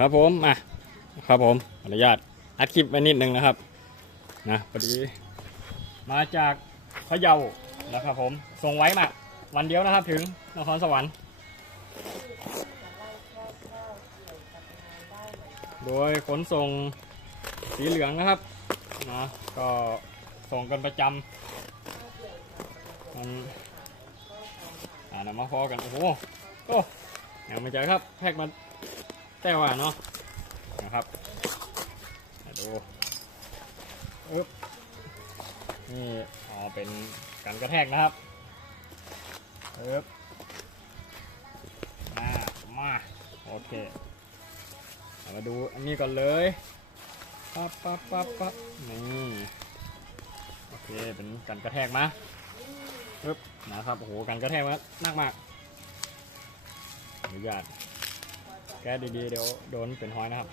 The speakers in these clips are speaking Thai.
ครับผมมาครับผมอนุญาตอัดคลิปไว้นิดนึงนะครับนะพอดีมาจากพะเยานะครับผมส่งไว้มาวันเดียวนะครับถึงนครสวรรค์ โดยขนส่งสีเหลืองนะครับนะก็ส่งกันประจำมันอ่านำมาพอกัน โอ้โหโอ้ยังไม่เจอครับ แพ็กมัน แต่ว่าเนาะนะครับมาดูอึ๊บนี่อ๋อเป็นกันกระแทกนะครับอึ๊บมามาโอเคมาดูอันนี้ก่อนเลยปั๊บปั๊บปั๊บปั๊บนี่โอเคเป็นกันกระแทกมาปึ๊บนะครับโอ้โหกันกระแทกมานักมากอนุญาต แก้ดีๆ เดี๋ยวโดนเป็นห้อยนะครับ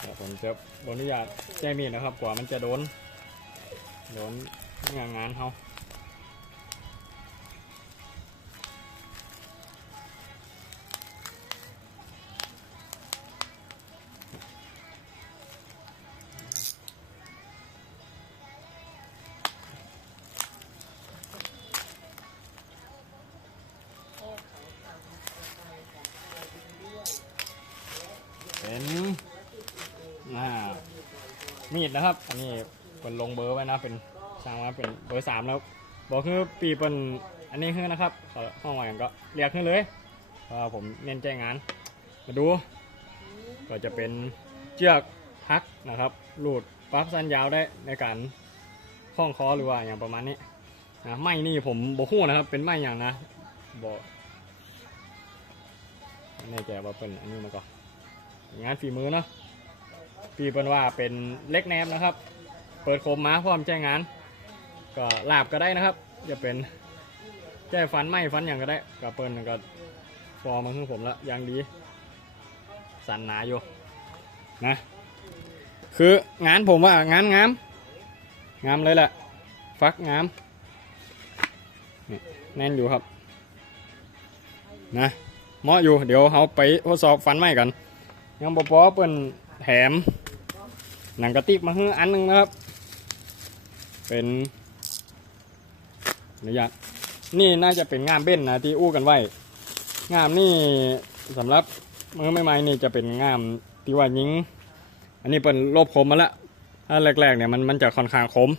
เดี๋ยวผมจะบนอนุญาตแจ้มีดนะครับ กว่ามันจะโดน โดนงานงานเขา อ่ามีดนะครับ อันนี้เป็นลงเบอร์ไว้นะเป็นสร้างมาเป็นเบอร์สามแล้วบอกคือปีเป็นอันนี้คือนะครับขอห้องไว้กันก็เรียกขึ้นเลยเพราะผมเน้นแจ้งงาน มาดู ก็จะเป็นเชือกพักนะครับลูดปลั๊กสั้นยาวได้ในการคล้องคอหรือว่าอย่างประมาณนี้นะไม่นี่ผมบอกคู่นะครับ เป็นไม่อย่างนะบอกไม่แน่ใจว่าเป็นอันนี้มาก่อนงานฝีมือเนาะ ปีเป็นว่าเป็นเล็กแนมนะครับ เปิดโคมมาพร้อมแจ้งงาน ก็ลาบก็ได้นะครับ จะเป็นแจ้ฟันไหมฟันอย่างก็ได้ก็เปิดก็ฟอร์มาคือผมและอย่างดี สันหนาอยู่นะ คืองานผมว่างานงามงามเลยแหละฟักงามแน่นอยู่ครับนะเหมาะอยู่เดี๋ยวเขาไปทดสอบฟันไหมกันยังบอปอเปิ้น แถม หนังกระติกมาให้อันหนึงนะครับ เป็นอนุญาตนี่น่าจะเป็นงามเบ้นนะที่อู้กันไว้ งามนี่สำหรับมือใหม่ๆนี่จะเป็นงามที่ว่ายิง อันนี้เป็นลบคมมาละถ้าแรกๆเนี่ยมันมันจะค่อนข้างคม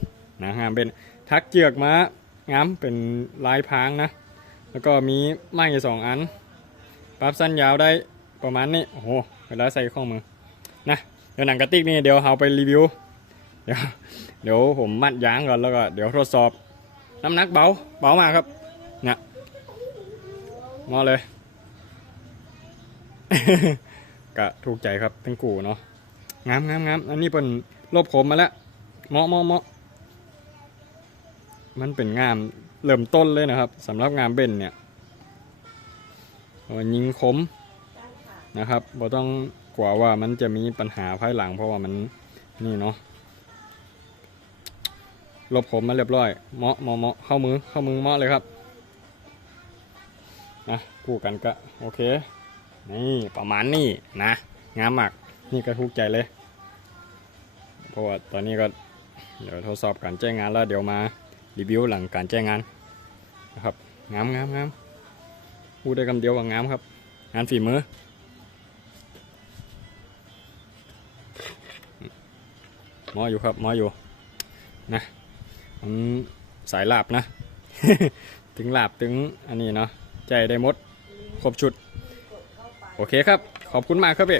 นะงามเป็นทักเจือกมางามเป็นลายพรางนะ แล้วก็มีไม้สองอันปรับสั้นยาวได้ประมาณนี้โอ้โหเวลาใส่ข้อมือ นะเดี๋ยวหนังกระติกนี่เดี๋ยวเอาไปรีวิวเดี๋ยวเดี๋ยวผมมัดยางก่อนแล้วก็เดี๋ยวทดสอบน้ำหนักเบาเบามากครับเนี่ยมอเลยก็ถูกใจครับเป็นกูเนาะงามงามงามอันนี้เป็นลบผมมาแล้วเหมาะเหมาะเหมาะมันเป็นงามเริ่มต้นเลยนะครับสำหรับงามเบนเนี่ยยิงคมนะครับบ่ต้อง กลัวว่ามันจะมีปัญหาภายหลัง เพราะว่ามันนี่เนาะลบผมมาเรียบร้อยเหมาะเหมาะเหมาะเข้ามือเข้ามือเหมาะเลยครับนะคู่กันก็โอเค นี่ประมาณนี้นะงามมากนี่ก็ทุกใจเลย เพราะว่าตอนนี้ก็เดี๋ยวทดสอบการแจ้งงานแล้วเดี๋ยวมารีวิวหลังการแจ้งงานนะครับงามงามงามพูดได้คำเดียวว่างามครับ งานฝีมือ มออยู่ครับมออยู่นะมันสายลาบนะ ถึงลาบถึงอันนี้เนาะใจได้มด ครบชุด โอเคครับ ขอบคุณมากครับเบ๊